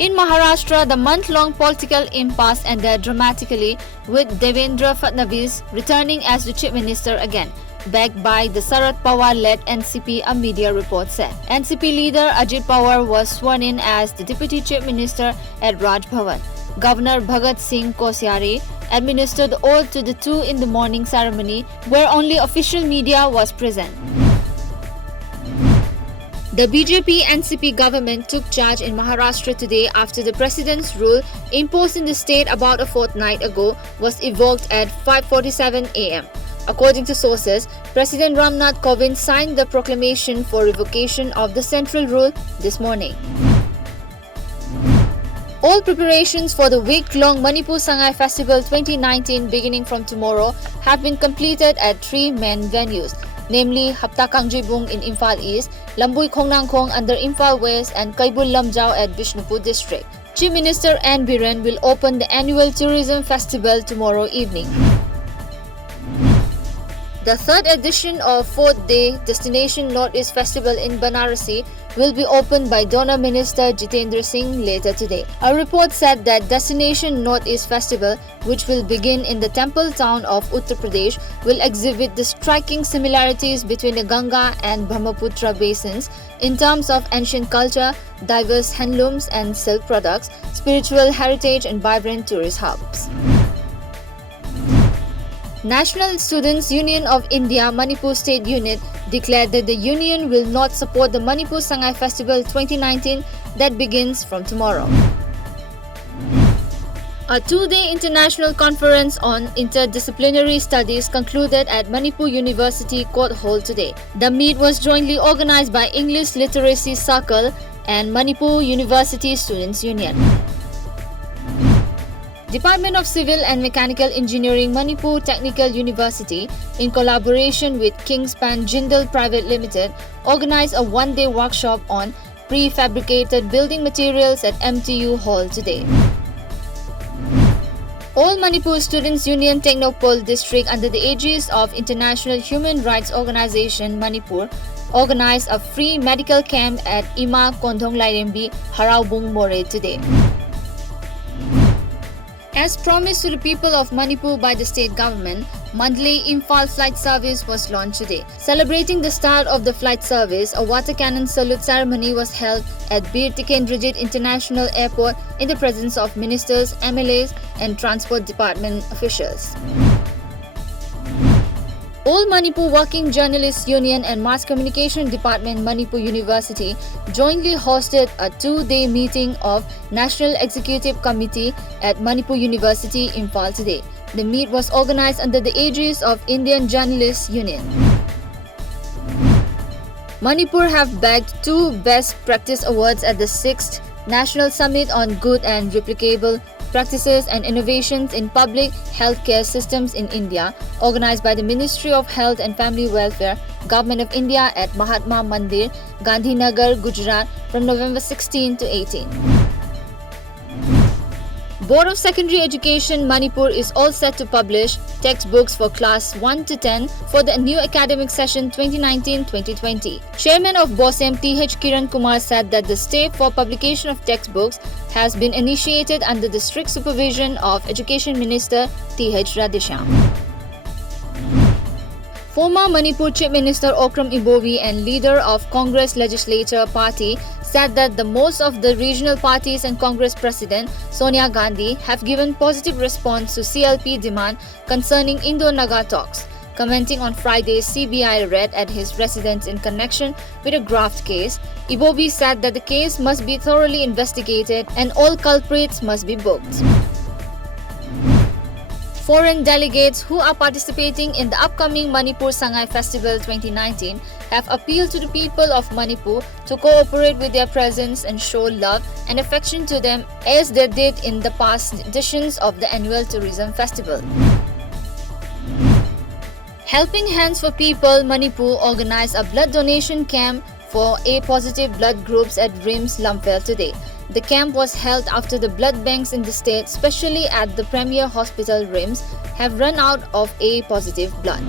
In Maharashtra, the month-long political impasse ended dramatically with Devendra Fadnavis returning as the Chief Minister again, backed by the Sharad Pawar-led NCP, a media report said. NCP leader Ajit Pawar was sworn in as the Deputy Chief Minister at Raj Bhavan. Governor Bhagat Singh Koshyari administered the oath to the 2 in the morning ceremony, where only official media was present. The BJP-NCP government took charge in Maharashtra today after the president's rule imposed in the state about a fortnight ago was evoked at 5:47 a.m. According to sources, President Ramnath Kovind signed the proclamation for revocation of the central rule this morning. All preparations for the week-long Manipur Sangay Festival 2019 beginning from tomorrow have been completed at 3 main venues, namely Hapta Kangjibung in Imphal East, Lambui Khongnangkhong under Imphal West and Kaibul Lamjao at Bishnupur District. Chief Minister N. Biren will open the annual tourism festival tomorrow evening. The third edition of 4th Day Destination Northeast Festival in Banarasi will be opened by Donor Minister Jitendra Singh later today. A report said that Destination Northeast Festival, which will begin in the temple town of Uttar Pradesh, will exhibit the striking similarities between the Ganga and Brahmaputra basins in terms of ancient culture, diverse handlooms and silk products, spiritual heritage and vibrant tourist hubs. National Students Union of India Manipur State Unit declared that the union will not support the Manipur Sangay Festival 2019 that begins from tomorrow. A 2-day international conference on interdisciplinary studies concluded at Manipur University Court Hall today. The meet was jointly organized by English Literacy Circle and Manipur University Students Union. Department of Civil and Mechanical Engineering Manipur Technical University, in collaboration with Kingspan Jindal Private Limited, organized a 1-day workshop on prefabricated building materials at MTU Hall today. All Manipur Students Union Technopole District under the aegis of International Human Rights Organization Manipur organized a free medical camp at Ima Kondong Lairembi, Haraubung More today. As promised to the people of Manipur by the state government, monthly Imphal flight service was launched today. Celebrating the start of the flight service, a water cannon salute ceremony was held at Bir Tikendrajit International Airport in the presence of ministers, MLAs and Transport Department officials. All Manipur Working Journalists Union and Mass Communication Department Manipur University jointly hosted a 2-day meeting of National Executive Committee at Manipur University, Imphal today. The meet was organized under the aegis of Indian Journalists Union. Manipur have bagged 2 Best Practice Awards at the 6th National Summit on Good and Replicable Practices and Innovations in Public Healthcare Systems in India, organized by the Ministry of Health and Family Welfare, Government of India at Mahatma Mandir, Gandhinagar, Gujarat from November 16 to 18. Board of Secondary Education Manipur is all set to publish textbooks for class 1 to 10 for the new academic session 2019-2020. Chairman of BOSEM T.H. Kiran Kumar said that the step for publication of textbooks has been initiated under the strict supervision of Education Minister T.H. Radheshyam. Former Manipur Chief Minister Okram Ibovi and leader of Congress Legislature Party said that the most of the regional parties and Congress President Sonia Gandhi have given positive response to CLP demand concerning Indo-Naga talks. Commenting on Friday's CBI raid at his residence in connection with a graft case, Ibovi said that the case must be thoroughly investigated and all culprits must be booked. Foreign delegates who are participating in the upcoming Manipur Sangay Festival 2019 have appealed to the people of Manipur to cooperate with their presence and show love and affection to them as they did in the past editions of the annual tourism festival. Helping Hands for People Manipur organized a blood donation camp for A-positive blood groups at RIMS Lamphel today. The camp was held after the blood banks in the state, especially at the Premier Hospital RIMS, have run out of A-positive blood.